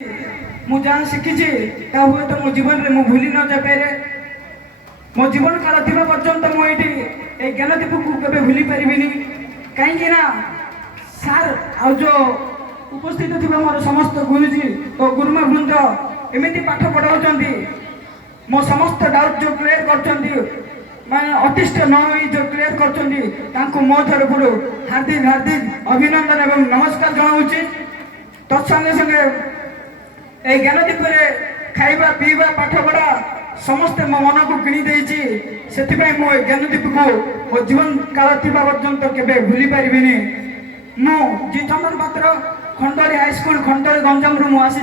मु जहाँ शिखी हुए तो मो जीवन में भूली न जापारे मो जीवन काल थी पर्यंत मुझे ज्ञानदीप को कभी भूली पारिनी कहीं सार आ जो उपस्थित थी मोर समस्त गुरुजी और गुरुमा वृंद एमती पाठ पढ़ाऊँ मो समस्त डाउट जो क्लियर कर अतिष्ठ न जो क्लियर कर मो तरफ हार्दिक हार्दिक अभिनंदन एवं नमस्कार जनाऊँगी तत्संगे संगे ए ज्ञानदीप खाइबा पीवा पाठ पढ़ा समस्ते मो मन को किणी से ज्ञानदीप को मो जीवन काल थी पर्यंत केवे भूली पारिनी मु जी चंदन पात्र खंडरी हाईस्कल खंडरी गंजाम रु आसी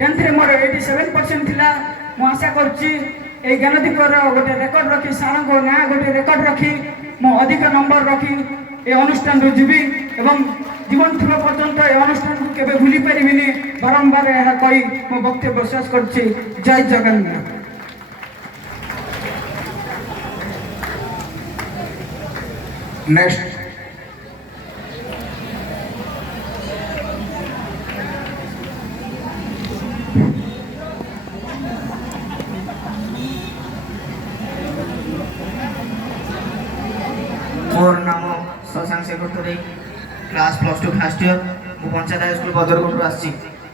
10th मोर 87% थिला मु आशा करछि ए ज्ञानदीप गोटे रेकर्ड रखी सार को ना गोटे रेकर्ड रखी मु अधिक नंबर रखी ए अनुष्ठान जीवी एवं जीवन थी पर्यंत ए अनुष्ठान को केवे भूली पारिनी बारंबार यह कही मो वक्तव्य शेष करछि। जय जगन्नाथ। नेक्स्ट मोर नाम शशांक शेखर तुरई क्लास +2 फर्स्ट ईयर मु पंचायत हाईस्कल बदरकोट आसी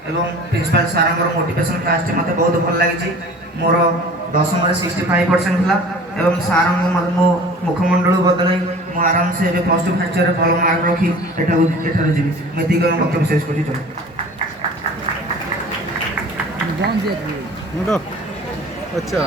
प्रिंसिपाल सार मोटिवेशन क्लास मत बहुत भल लगी मोर 10 में 65% था एवं सार मो मुखमंडल बदल मु आराम से +2 फर्स्ट ईयर भल मार्क रखी एठार जी मैं वक्तव्य शेष कर। अच्छा